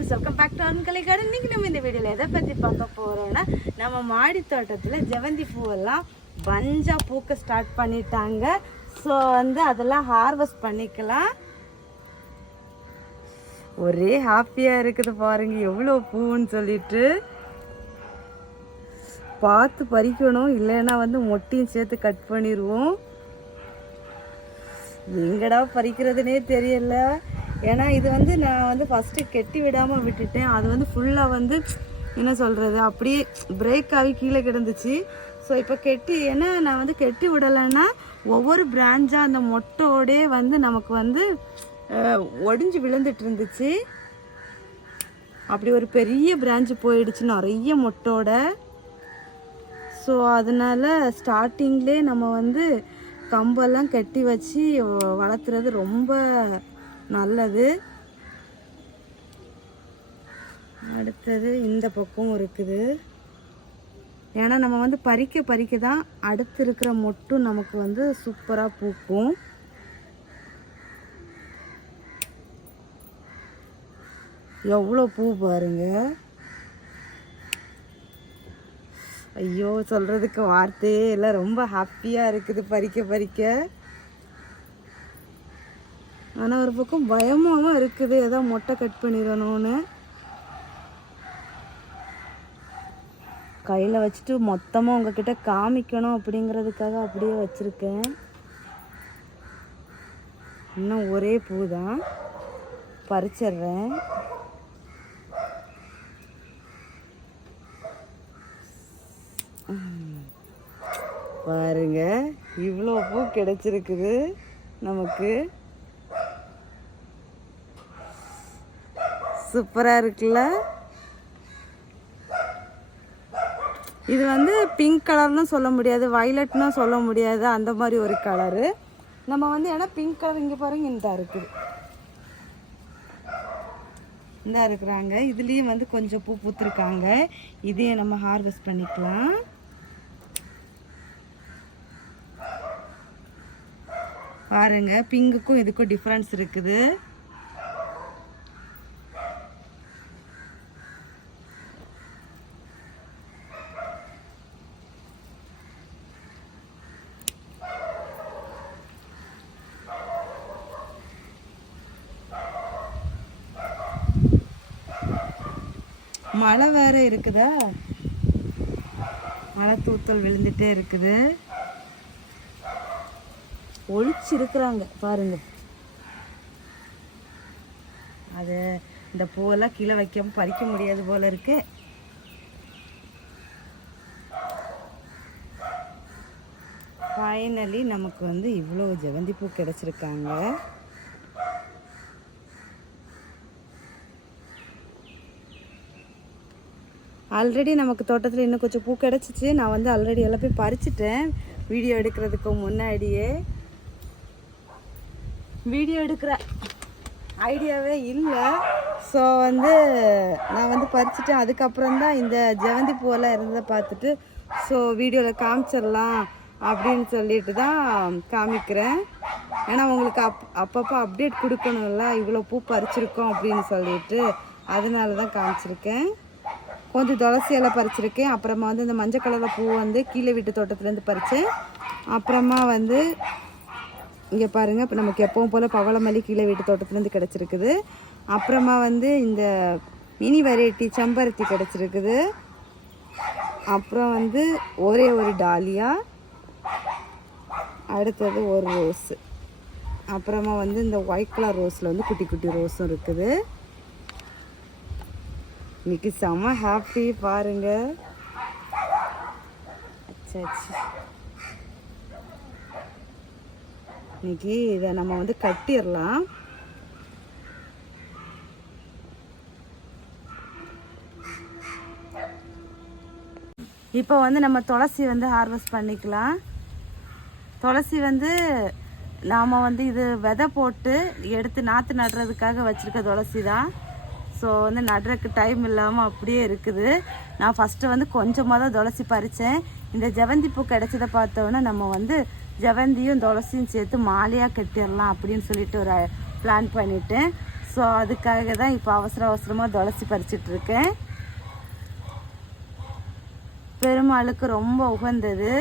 Friends, welcome back to Arunkalai garden. இன்னைக்கு நம்ம இந்த வீடியோவில் எதை பற்றி பார்க்க போகிறோம்னா, நம்ம மாடி தோட்டத்தில் ஜெவந்தி பூவெல்லாம் பஞ்சாக பூக்க ஸ்டார்ட் பண்ணிட்டாங்க. ஸோ அதெல்லாம் ஹார்வெஸ்ட் பண்ணிக்கலாம். ஒரே ஹாப்பியாக இருக்குது பாருங்க, எவ்வளோ பூன்னு சொல்லிட்டு. பார்த்து பறிக்கணும், இல்லைன்னா மொட்டையும் சேர்த்து கட் பண்ணிடுவோம். எங்கடா பறிக்கிறதுனே தெரியல. ஏன்னா இது நான் ஃபஸ்ட்டு கெட்டி விடாமல் விட்டுட்டேன். அது ஃபுல்லாக என்ன சொல்கிறது, அப்படியே பிரேக் ஆகி கீழே கிடந்துச்சு. ஸோ இப்போ கெட்டி, ஏன்னா நான் கெட்டி விடலைன்னா ஒவ்வொரு பிரான்ச்சாக அந்த மொட்டோடே நமக்கு ஒடிஞ்சு விழுந்துட்டு இருந்துச்சு. அப்படி ஒரு பெரிய பிரான்ச்சு போயிடுச்சு நிறைய மொட்டோட. ஸோ அதனால் ஸ்டார்டிங்லே நம்ம கம்பெல்லாம் கட்டி வச்சு வளர்த்துறது ரொம்ப நல்லது. அடுத்தது இந்த பக்கம் இருக்குது. ஏன்னா நம்ம பறிக்க தான் அடுத்து இருக்கிற மொட்டும் நமக்கு சூப்பராக பூக்கும். எவ்வளோ பூ பாருங்க. ஐயோ, சொல்கிறதுக்கு வார்த்தையே இல்லை. ரொம்ப ஹாப்பியாக இருக்குது பறிக்க. ஆனால் ஒரு பக்கம் பயமாகவும் இருக்குது, ஏதோ மொட்டை கட் பண்ணிடணும்னு. கையில் வச்சுட்டு மொத்தமாக உங்ககிட்ட காமிக்கணும் அப்படிங்கிறதுக்காக அப்படியே வச்சுருக்கேன். இன்னும் ஒரே பூ தான், பறிச்சிட்றேன். பாருங்க, இவ்வளோ பூ கிடைச்சிருக்குது நமக்கு. சூப்பராக இருக்குல்ல. இது பிங்க் கலர்னு சொல்ல முடியாது, வயலட்னு சொல்ல முடியாது, அந்த மாதிரி ஒரு கலரு. நம்ம ஏன்னா பிங்க் கலர் இங்கே பாருங்க, இந்த இருக்குது, இந்த இருக்கிறாங்க. இதுலேயும் கொஞ்சம் பூ பூத்துருக்காங்க. இதையும் நம்ம ஹார்வெஸ்ட் பண்ணிக்கலாம். பாருங்க, பிங்குக்கும் இதுக்கும் டிஃப்ரென்ஸ் இருக்குது. மழை வேற இருக்குதா, மழை தூத்தல் விழுந்துட்டே இருக்குது. ஒளிச்சு இருக்கிறாங்க பாருங்க. அது இந்த பூவெல்லாம் கீழே வைக்காம பறிக்க முடியாது போல இருக்கு. ஃபைனலி நமக்கு இவ்வளோ ஜெவந்தி பூ கிடைச்சிருக்காங்க. ஆல்ரெடி நமக்கு தோட்டத்தில் இன்னும் கொஞ்சம் பூ கிடச்சிச்சு. நான் ஆல்ரெடி எல்லாம் போய் பறிச்சிட்டேன் வீடியோ எடுக்கிறதுக்கு முன்னாடியே. வீடியோ எடுக்கிற ஐடியாவே இல்லை. ஸோ நான் பறிச்சிட்டேன். அதுக்கப்புறம் தான் இந்த ஜெவந்தி பூவெல்லாம் இருந்ததை பார்த்துட்டு ஸோ வீடியோவில் காமிச்சிடலாம் அப்படின்னு சொல்லிட்டு தான் காமிக்கிறேன். ஏன்னா உங்களுக்கு அப்பப்போ அப்டேட் கொடுக்கணும்ல, இவ்வளோ பூ பறிச்சிருக்கோம் அப்படின்னு சொல்லிட்டு, அதனால தான் காமிச்சிருக்கேன். கொஞ்சம் துளசி எல்லாம் பறிச்சிருக்கேன். அப்புறமா இந்த மஞ்சள் கலரில் பூ கீழே வீட்டு தோட்டத்துலேருந்து பறித்தேன். அப்புறமா இங்கே பாருங்கள், இப்போ நமக்கு எப்பவும் போல் பவளமல்லி கீழே வீட்டு தோட்டத்துலேருந்து கிடச்சிருக்குது. அப்புறமா இந்த மினி வெரைட்டி செம்பருத்தி கிடச்சிருக்குது. அப்புறம் ஒரே ஒரு டாலியா, அடுத்தது ஒரு ரோஸு. அப்புறமா இந்த ஒயிட் கலர் ரோஸில் குட்டி குட்டி ரோஸும் இருக்குது. இன்னைக்கு செம்ம ஹாப்பி பாருங்க. அச்சாச்சு, இன்னைக்கு இதை நம்ம கட்டிடலாம். இப்போ நம்ம துளசி ஹார்வெஸ்ட் பண்ணிக்கலாம். துளசி நாம் இது விதை போட்டு எடுத்து நாற்று நடுறதுக்காக வச்சுருக்க துளசி தான். ஸோ நடுறதுக்கு டைம் இல்லாமல் அப்படியே இருக்குது. நான் ஃபஸ்ட்டு கொஞ்சமாக தான் துளசி பறித்தேன். இந்த ஜெவந்தி பூ கிடைச்சதை பார்த்தோன்னே நம்ம ஜெவந்தியும் துளசியும் சேர்த்து மாலையாக கட்டிடலாம் அப்படின்னு சொல்லிட்டு ஒரு பிளான் பண்ணிவிட்டேன். ஸோ அதுக்காக தான் இப்போ அவசரமாக துளசி பறிச்சிட்ருக்கேன். பெருமாளுக்கு ரொம்ப உகந்தது.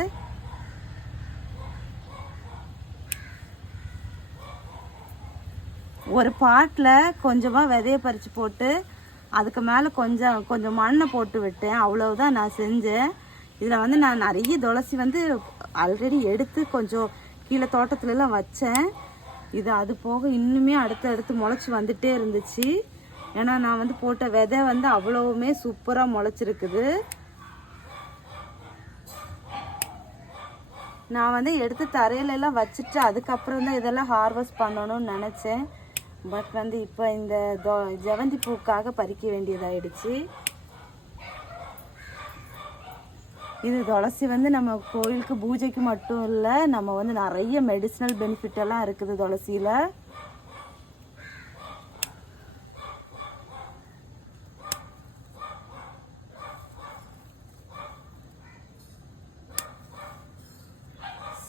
ஒரு பாட்டில் கொஞ்சமாக விதையை பறித்து போட்டு அதுக்கு மேலே கொஞ்சம் மண்ணை போட்டு விட்டேன். அவ்வளவுதான் நான் செஞ்சேன். இதில் வந்து நான் நிறைய துளசி வந்து ஆல்ரெடி எடுத்து கொஞ்சம் கீழே தோட்டத்துலலாம் வச்சேன். இது அது போக இன்னுமே அடுத்து முளைச்சி வந்துட்டே இருந்துச்சு. ஏன்னா நான் வந்து போட்ட விதை வந்து அவ்வளவுமே சூப்பராக முளைச்சிருக்குது. நான் வந்து எடுத்து தரையிலெல்லாம் வச்சுட்டு அதுக்கப்புறம் தான் இதெல்லாம் ஹார்வெஸ்ட் பண்ணணும்னு நினச்சேன். பட் வந்து இப்போ இந்த ஜெவந்தி பூக்காக பறிக்க வேண்டியதாயிடுச்சு. இது துளசி வந்து நம்ம கோயிலுக்கு பூஜைக்கு மட்டும் இல்லை, நம்ம வந்து நிறைய மெடிசினல் பெனிஃபிட் எல்லாம் இருக்குது துளசியில்.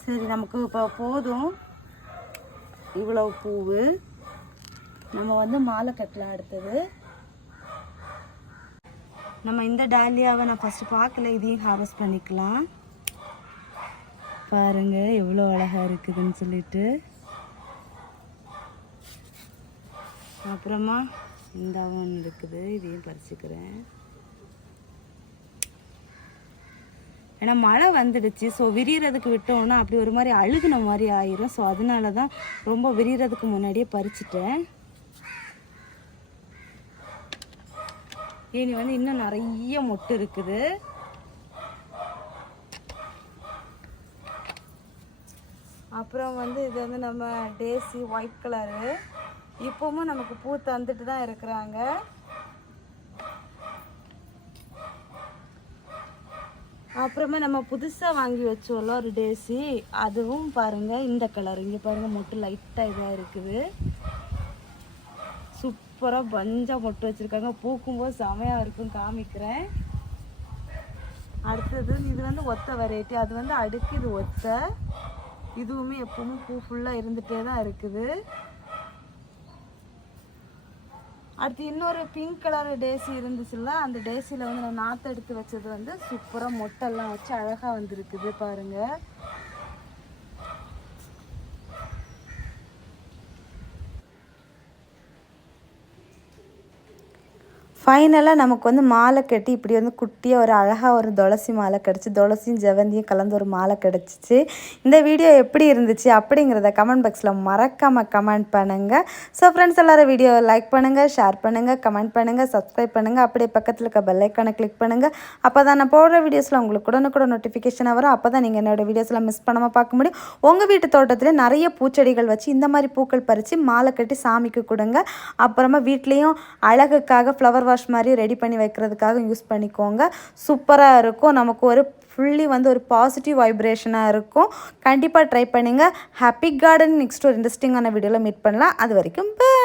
சரி, நமக்கு இப்போ போதும் இவ்வளவு பூவு. நம்ம வந்து மாலை கட்டலாம். அடுத்தது நம்ம இந்த டாலியாவை நான் ஃபஸ்ட்டு பார்க்கல, இதையும் ஹார்வெஸ்ட் பண்ணிக்கலாம். பாருங்கள் எவ்வளோ அழகாக இருக்குதுன்னு சொல்லிட்டு. அப்புறமா இந்த ஒன்று இருக்குது, இதையும் பறிச்சுக்கிறேன். ஏன்னா மழை வந்துடுச்சு. ஸோ விரியறதுக்கு விட்டோன்னா அப்படி ஒரு மாதிரி அழுகுன மாதிரி ஆயிரும். ஸோ அதனால தான் ரொம்ப விரியறதுக்கு முன்னாடியே பறிச்சிட்டேன். இனி வந்து இன்னும் நிறைய மொட்டு இருக்குது. அப்புறம் வந்து இது வந்து நம்ம டேசி ஒயிட் கலரு. இப்போவும் நமக்கு பூ தந்துட்டு தான் இருக்கிறாங்க. அப்புறமா நம்ம புதுசாக வாங்கி வச்சோம்ல ஒரு டேசி, அதுவும் பாருங்கள் இந்த கலர். இங்கே பாருங்கள் மொட்டு லைட்டாக இதாக இருக்குது. சூப்பராக பஞ்சாக மொட்டு வச்சுருக்காங்க. பூக்கும்போது செமையாக இருக்கும், காமிக்கிறேன். அடுத்தது இது வந்து ஒத்த வெரைட்டி, அது வந்து அடுக்கு, இது ஒத்த. இதுவுமே எப்பவுமே பூ ஃபுல்லாக இருந்துகிட்டே தான் இருக்குது. அடுத்து இன்னொரு பிங்க் கலர் டேசி இருந்துச்சுல்ல, அந்த டேசியில் வந்து நான் நாற்று எடுத்து வச்சது வந்து சூப்பராக மொட்டெல்லாம் வச்சு அழகாக வந்துருக்குது பாருங்கள். ஃபைனலாக நமக்கு வந்து மாலை கட்டி இப்படி வந்து குட்டியாக ஒரு அழகாக ஒரு துளசி மாலை கிடச்சி, துளசியும் ஜெவந்தியும் கலந்து ஒரு மாலை கிடச்சிச்சு. இந்த வீடியோ எப்படி இருந்துச்சு அப்படிங்கிறத கமெண்ட் பாக்ஸில் மறக்காமல் கமெண்ட் பண்ணுங்கள். ஸோ ஃப்ரெண்ட்ஸ் எல்லோரும் வீடியோவை லைக் பண்ணுங்கள், ஷேர் பண்ணுங்கள், கமெண்ட் பண்ணுங்கள், சப்ஸ்கிரைப் பண்ணுங்கள். அப்படியே பக்கத்தில் இருக்க பெல் ஐக்கானை கிளிக் பண்ணுங்கள். அப்போ தான் நான் போடுற வீடியோஸில் உங்களுக்கு உடனுக்குட நோட்டிஃபிகேஷனாக வரும். அப்போ தான் நீங்கள் என்னோடய வீடியோஸில் மிஸ் பண்ணாமல் பார்க்க முடியும். உங்கள் வீட்டு தோட்டத்தில் நிறைய பூச்செடிகள் வச்சு இந்த மாதிரி பூக்கள் பறித்து மாலை கட்டி சாமிக்கு கொடுங்க. அப்புறமா வீட்லேயும் அழகுக்காக ஃப்ளவர் வாஷ் மாதிரி ரெடி பண்ணி வைக்கிறதுக்காக யூஸ் பண்ணிக்கோங்க. சூப்பராக இருக்கும். நமக்கு ஒரு ஃபுல்லி வந்து ஒரு பாசிட்டிவ் வைப்ரேஷனாக இருக்கும். கண்டிப்பாக ட்ரை பண்ணுங்கள். Happy garden. நெக்ஸ்ட் ஒரு இன்ட்ரெஸ்டிங்கான வீடியோவில் மீட் பண்ணலாம். அது வரைக்கும் பை.